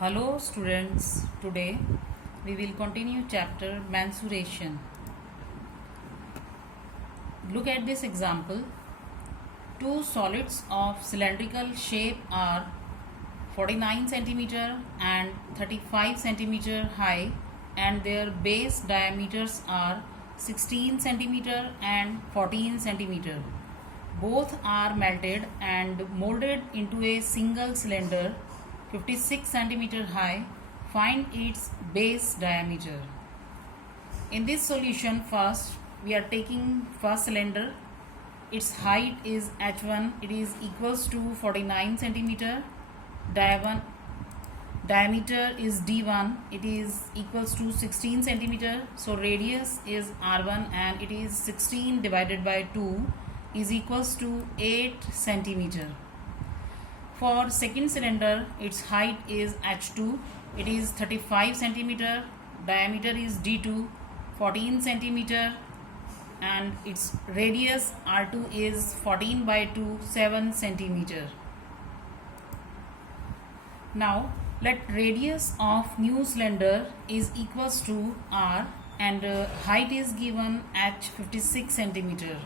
Hello students, today we will continue chapter mensuration. Look at this example. Two solids of cylindrical shape are 49 centimeter and 35 centimeter high and their base diameters are 16 centimeter and 14 centimeter. Both are melted and molded into a single cylinder 56 centimeter high. Find its base diameter. In this solution, first we are taking first cylinder. Its height is h1. It is equals to 49 centimeter. Diameter is d1. It is equals to 16 centimeter. So radius is r1 and it is 16 divided by 2 is equals to 8 centimeter. For second cylinder, its height is h2. It is 35 centimeter. Diameter is d2, 14 centimeter, and its radius r2 is 14 by 2, 7 centimeter. Now let radius of new cylinder is equals to r and height is given at 56 centimeter.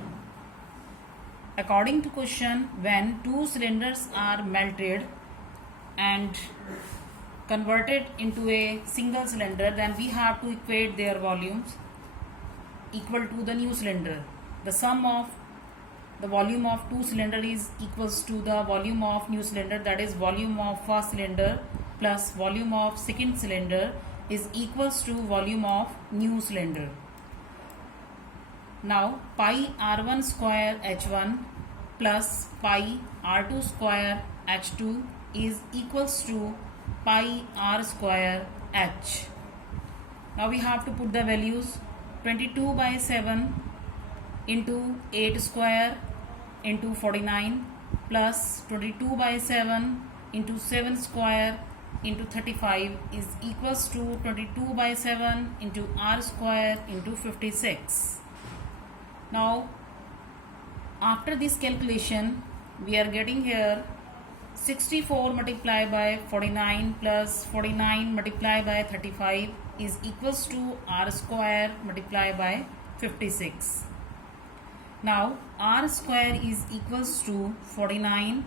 According to question, when two cylinders are melted and converted into a single cylinder, then we have to equate their volumes equal to the new cylinder. The sum of the volume of two cylinder is equals to the volume of new cylinder, that is volume of first cylinder plus volume of second cylinder is equals to volume of new cylinder. Now pi r1 square h1 plus pi r2 square h2 is equals to pi r square h. Now we have to put the values. 22 by 7 into 8 square into 49 plus 22 by 7 into 7 square into 35 is equals to 22 by 7 into r square into 56. Now after this calculation we are getting here 64 multiplied by 49 plus 49 multiplied by 35 is equals to r square multiplied by 56. Now r square is equals to 49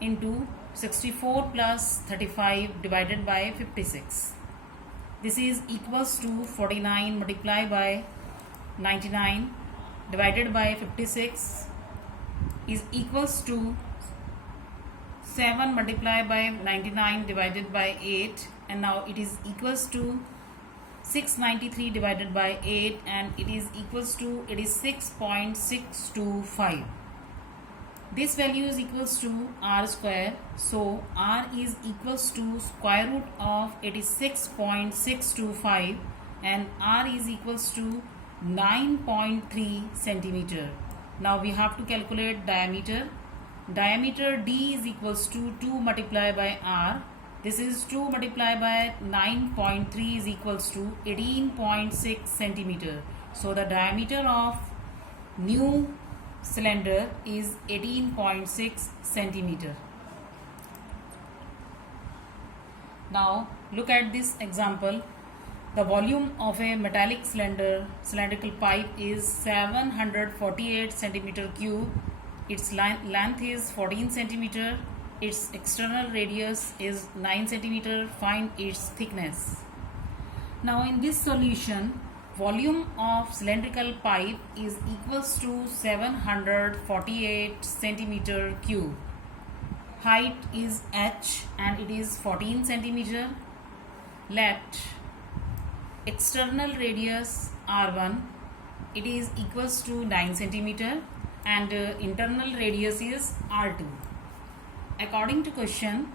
into 64 plus 35 divided by 56. This is equals to 49 multiplied by 99 divided by 56 is equals to 7 multiplied by 99 divided by 8, and now it is equals to 693 divided by 8 and it is equals to 86.625. This value is equals to r square, so r is equals to square root of 86.625 and r is equals to 9.3 centimeter. Now we have to calculate diameter. Diameter d is equals to 2 multiplied by r. This is 2 multiplied by 9.3 is equals to 18.6 centimeter. So the diameter of new cylinder is 18.6 centimeter. Now look at this example. The volume of a metallic cylindrical pipe is 748 centimeter cube. Its length is 14 centimeter. Its external radius is 9 centimeter. Find its thickness. Now in this solution, volume of cylindrical pipe is equals to 748 centimeter cube. Height is h and it is 14 centimeter. Let external radius r1, it is equals to 9 centimeter and internal radius is r2. According to question,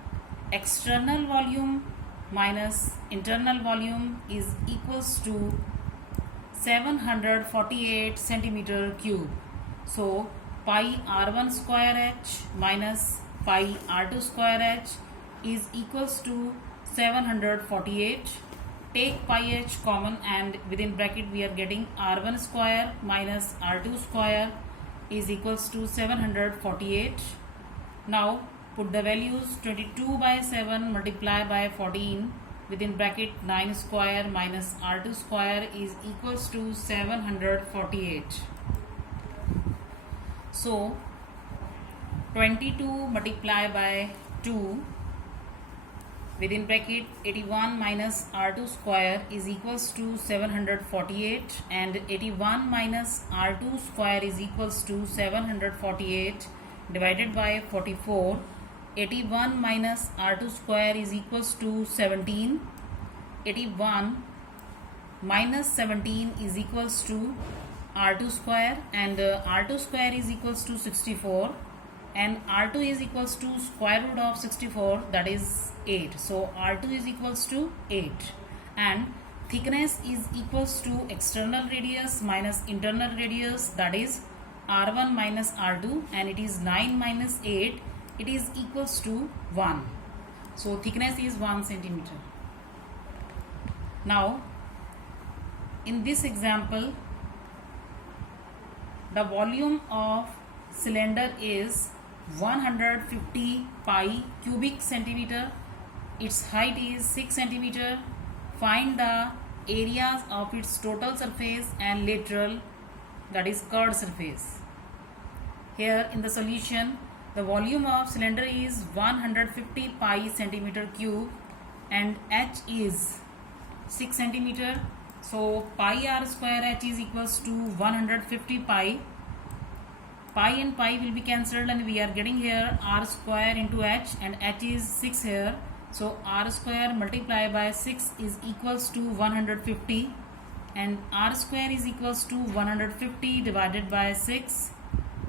external volume minus internal volume is equals to 748 centimeter cube. So pi r1 square h minus pi r2 square h is equals to 748. Take pi h common and within bracket we are getting r1 square minus r2 square is equals to 748. Now Put the values 22 by 7 multiply by 14 within bracket 9 square minus R2 square is equals to 748. So 22 multiply by 2 within bracket 81 minus R2 square is equals to 748, and 81 minus R2 square is equals to 748 divided by 44. 81 minus R2 square is equals to 17. 81 minus 17 is equals to R2 square, and R2 square is equals to 64, and R2 is equals to square root of 64, that is 8. So R2 is equals to 8, and thickness is equals to external radius minus internal radius, that is R1 minus R2, and it is 9 minus 8, it is equals to 1. So thickness is 1 centimeter. Now in this example, the volume of cylinder is 150 pi cubic centimeter. Its height is 6 centimeter. Find the areas of its total surface and lateral, that is curved surface. Here in the solution, the volume of cylinder is 150 pi centimeter cube and h is 6 centimeter. So pi r square h is equals to 150 pi. Pi and pi will be cancelled, and we are getting here r square into h, and h is 6 here. So r square multiplied by 6 is equals to 150, and r square is equals to 150 divided by 6.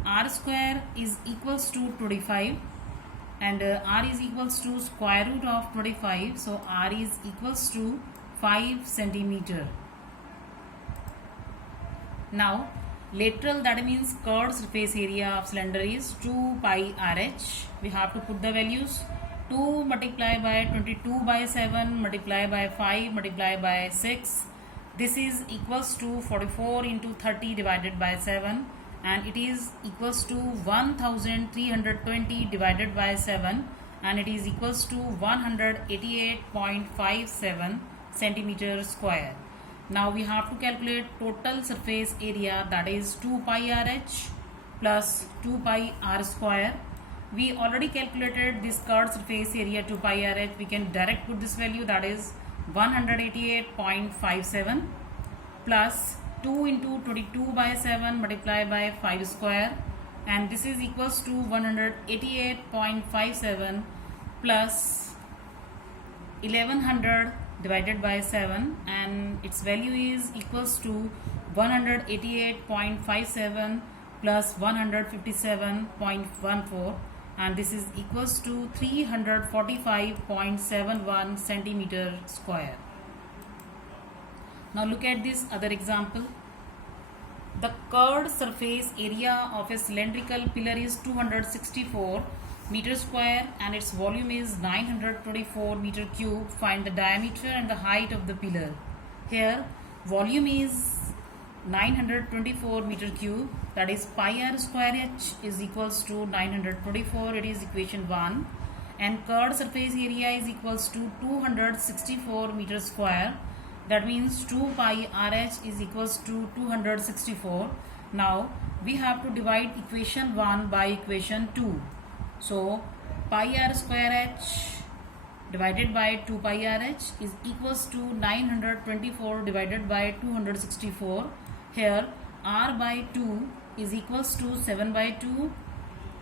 R square is equals to 25, and r is equals to square root of 25. So r is equals to 5 centimeter. Now lateral, that means curved surface area of cylinder, is 2 pi RH. We have to put the values. 2 multiplied by 22 by 7 multiplied by 5 multiplied by 6. This is equals to 44 into 30 divided by 7, and it is equals to 1320 divided by 7, and it is equals to 188.57 centimeter square. Now we have to calculate total surface area, that is 2 pi RH plus 2 pi r square. We already calculated this curved surface area 2 pi RH. We can direct put this value, that is 188.57 plus 2 into 22 by 7 multiplied by 5 square, and this is equals to 188.57 plus 1100 divided by 7, and its value is equals to 188.57 plus 157.14, and this is equals to 345.71 centimeter square. Now look at this other example. The curved surface area of a cylindrical pillar is 264 meter square, and its volume is 924 meter cube. Find the diameter and the height of the pillar. Here volume is 924 meter cube, that is pi r square h is equals to 924, it is equation 1, and curved surface area is equals to 264 meter square, that means 2 pi RH is equals to 264. Now we have to divide equation 1 by equation 2. So pi r square h divided by 2 pi RH is equals to 924 divided by 264. Here r by 2 is equals to 7 by 2,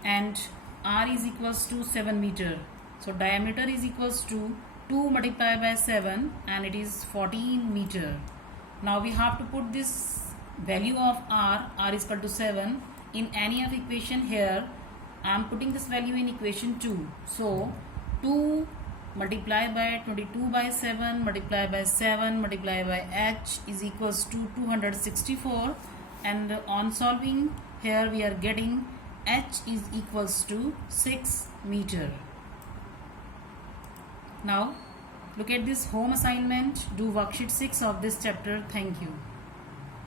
and r is equals to 7 meter. So diameter is equals to 2 multiplied by 7, and it is 14 meter. Now we have to put this value of r is equal to 7 in any of equation. Here I am putting this value in equation 2. So 2 multiplied by 22 by 7 multiplied by 7 multiplied by h is equals to 264, and on solving here we are getting h is equals to 6 meter. Now look at this home assignment. Do worksheet 6 of this chapter. Thank you.